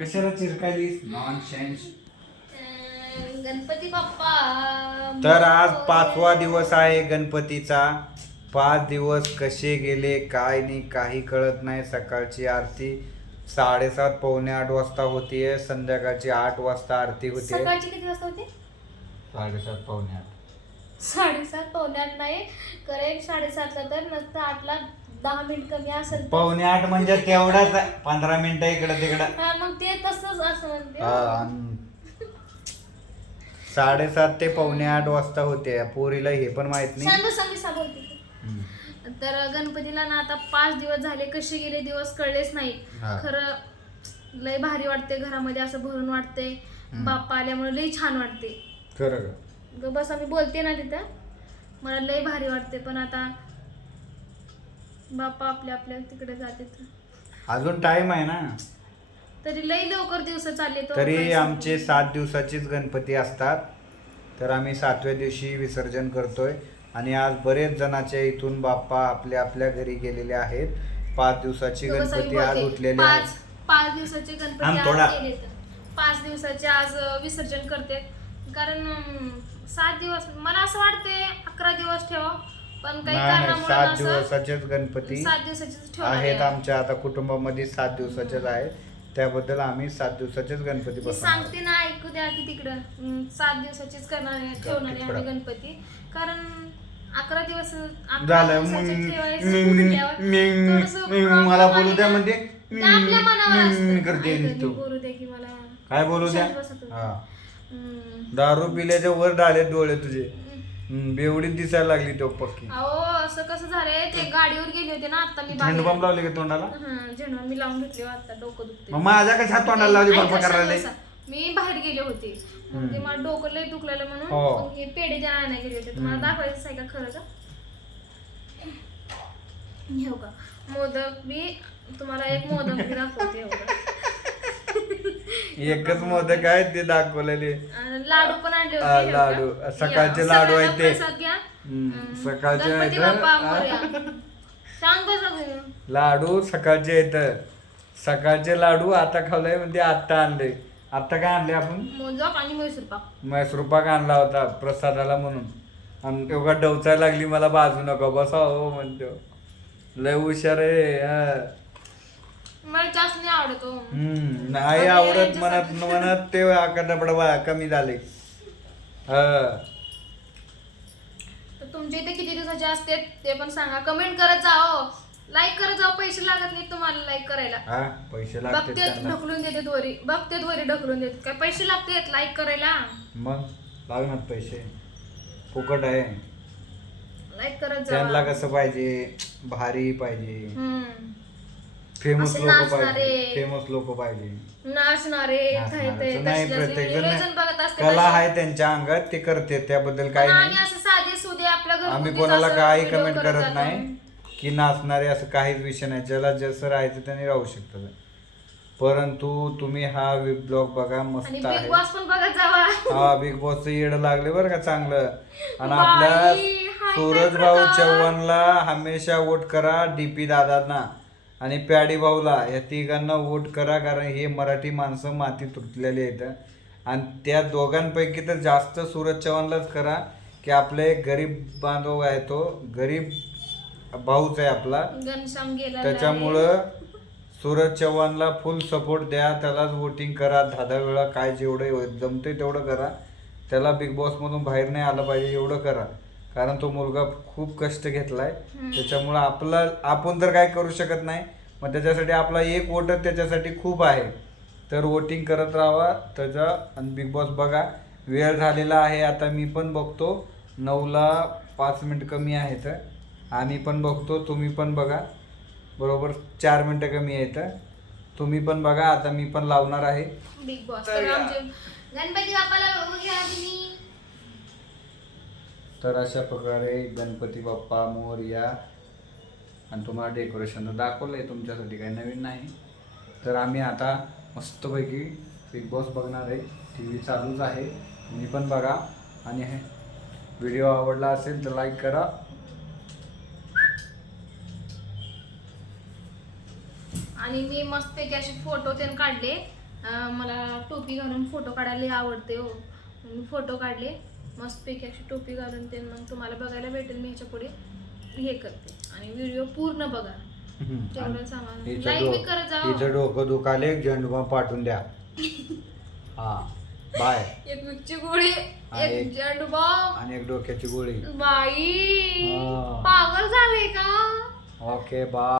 कशाला चिरकायलीस? Nonsense अं, गणपती बाप्पा. तर आज पाचवा दिवस आहे गणपतीचा. पाच दिवस कसे गेले काय नाही काही कळत नाही. सकाळची आरती साडेसात पावणे आठ वाजता होतीये. संध्याकाळची आठ वाजता आरती होतीये. सकाळची किती वाजता होते? साडेसात पावणे आठ. साडेसात पावणे आठ नाही. करेक्ट साडेसातला तर नसतं आठला दहा मिनिट कमी असेल तर. पावणे आठ म्हणजे तेवढाच आहे. पंधरा मिनिटं इकडं तिकडं. हा, मग ते तसंच असं हा, आणि साडेसात ते पावणे आठ वाजता होते. पोरीला हे पण माहीत नाही. हम्म. तर गणपतीला ना आता पाच दिवस झाले. कसे गेले दिवस कळलेच नाही. हा. खरं लय भारी वाटते घरामध्ये असं भरून वाटते. बाप्पा आल्यामुळे लय छान वाटते. खरं का? ग बस आम्ही बोलते ना तिथं. मला लय भारी वाटते. पण आता बाप्पा आपल्या आपल्या तिकडे जाते अजून टाइम आहे ना? तरी लय लवकर दिवस चालले तो. तरी आमचे सात दिवसाचीच गणपती असतात. तर आम्ही सातव्या दिवशी विसर्जन करतोय. आणि आज बरेच जणाच्या इथून बाप्पा आपल्या आपल्या घरी गेलेले आहेत. पाच दिवसाची गणपती आज बोलते. उठलेले पाच आहेत. पाच दिवसाचे गणपती आज तर. पाच दिवसाचे आज अं, विसर्जन करते. कारण अं, सात दिवस मला असं वाटते अकरा दिवस ठेवा. पण काही नाही नाही कारणामुळे सात असं दिवसाचेच गणपती सात दिवसाचेच ठेवणार आहेत आहे. आमच्या आता कुटुंबामध्ये सात दिवसाचेच आहेत त्याबद्दल आम्ही सात दिवसाचेच गणपती मी बसवणार सांगते ना ऐकू द्या की तिकडं सात दिवसाचीच करणार आहे ठेवणार आहे आम्ही गणपती कारण अकरा दिवस अकरा झालं दिवसाचे मग ठेवायचं मी- म्हटल्यावर मी- थोडंसं मी- problem मला बोलू आहे द्या ना. म्हणते. ते आपल्या मनावर मी- असतं. मी करते ऐका, बोलू दे की मला काय बोलू द्या शांत बसा तुम्ही. हा हम्म. दारू पिल्याच्या वर डाले डोळे तुझे हम्म, बेवडी दिसायला लागली तो पक्की. अहो असं कसं झालंय? ते गाडीवर गेले होते ना आता मी बाहेर बॉम्ब लावले का तोंडाला? हं, झेंडू मी लावून घेतले आता डोकं दुखते मग माझ्या कशा तोंडाला लावली बर्फ करायला. मी बाहेर गेले होते. मग ते मला डोकं लय दुखलेलं म्हणून हो. मग हे पेढे द्या आणायला गेले होते. तुम्हाला दाखवायचं आहे का खरं का घेऊ का मोदक मी तुम्हाला एक मोदक मी दाखवते एवढं. एकच मोदक आहे ते दाखवलेले. लाडू पण आणले होते लाडू. सकाळचे लाडू आहेत ते. सकाळचे आहेत. लाडू सकाळचे येत सकाळचे लाडू आता खावलंय म्हणजे आत्ता आणले. आता काय आणले आपण? मैसूर पाक. आणला होता प्रसादाला म्हणून. आणि तेव्हा डवचायला लागली मला बाजू नका बसा हो म्हणतो. लय हुशार आहे. मला जास्त नाही आवडतो हम्म, नाही आणि आवडत म्हणत म्हणत ते डबडा कमी झाले. हा. तर तुमच्या इथे किती दिवसाचे असते ते पण सांगा. कमेंट करत जाओ लाईक करत जाओ पैसे लागत नाही तुम्हाला लाईक करायला. हा पैसे लागते बघते त्यांना. ढकलून देते वरी बघते वरी ढकलून देते. काय पैसे लागतात लाईक करायला? मग लागणार पैसे. फुकट आहे. लाईक करत त्यांना जा कसं पाहिजे? भारी पाहिजे. हम्म. फेमस असे लोक नाचणारे. पाहिजे फेमस लोक पाहिजे नाचणारे नाचणारे. खायते नाही प्रत्येक लय जण बघत असते कला. आहे त्यांच्या अंगात ते करते त्याबद्दल काही पण नाही आम्ही असं साधे सुधे आपल्या घरगुतीच आम्ही कोणाला काही कमेंट करत. नाही की नाचणारे असं काहीच विषय नाही ज्याला जसं राहायचं त्याने राहू शकतं परंतु तुम्ही हा ब्लॉग बघा आणि मस्त बिग आहे बॉस पण बघत जावा हा बिग बॉसचं येड लागले बरं का चांगलं आणि बाई, आपल्या हाय सूरज काय भाऊ प्रकार? चव्हाणला हमेशा वोट करा डीपी दादांना आणि प्याडी भाऊला या तिघांना वोट करा कारण हे मराठी माणसं माती तुटलेली आहेत. आणि त्या दोघांपैकी तर जास्त सूरज चव्हाणलाच करा की आपले एक गरीब बांधव आहे तो गरीब भाऊच आहे आपला. त्याच्यामुळं सूरज चव्हाणला फुल सपोर्ट द्या त्यालाच वोटिंग करा दहा दहा वेळा काय जेवढं जमते तेवढं करा. त्याला बिग बॉसमधून बाहेर नाही आलं पाहिजे एवढं करा. कारण तो मुलगा खूप कष्ट घेतलाय. त्याच्यामुळं आपला आपण तर काय करू शकत नाही. मग त्याच्यासाठी आपला एक वोट त्याच्यासाठी खूप आहे. तर वोटिंग करत राहा त्याचा आणि बिग बॉस बघा. वेळ झालेला आहे आता मी पण बघतो. नऊला पाच मिनिट कमी आहेत. आम्ही पण बघतो तुम्ही पण बघा. बरोबर चार मिनटं कमी आहेत. तुम्ही पण बघा आता मी पण लावणार आहे. Big boss. गणपती बाप्पाला बघू घ्या तुम्ही. तर अशा प्रकारे गणपती बाप्पा मोरया आणि तुम्हाला डेकोरेशन तर दाखवलं आहे तुमच्यासाठी काही नवीन नाही. तर आम्ही आता मस्तपैकी बिग बॉस बघणार आहे. टी व्ही चालूच आहे. तुम्ही पण बघा. आणि हे व्हिडिओ आवडला असेल तर लाईक करा. आणि मी मस्तपैकी असे फोटो त्याने काढले. मला टोपी घालून फोटो काढायला आवडते हो. मी फोटो काढले. मस्तपैकी अशी टोपी घालून ते मग तुम्हाला बघायला भेटेल मी ह्याच्या पुढे हे करते. आणि व्हिडिओ पूर्ण बघा. तेवढं सामान हिचं लाईक बी डो- करत जा हिचं डोकं दुखाले एक पाठवून द्या. हा बाय. एक विकची गोळी आणि एक एक- जंड बॉम्ब आणि एक डोक्याची गोळी. बाई हा. पागल झाले का? Okay bye.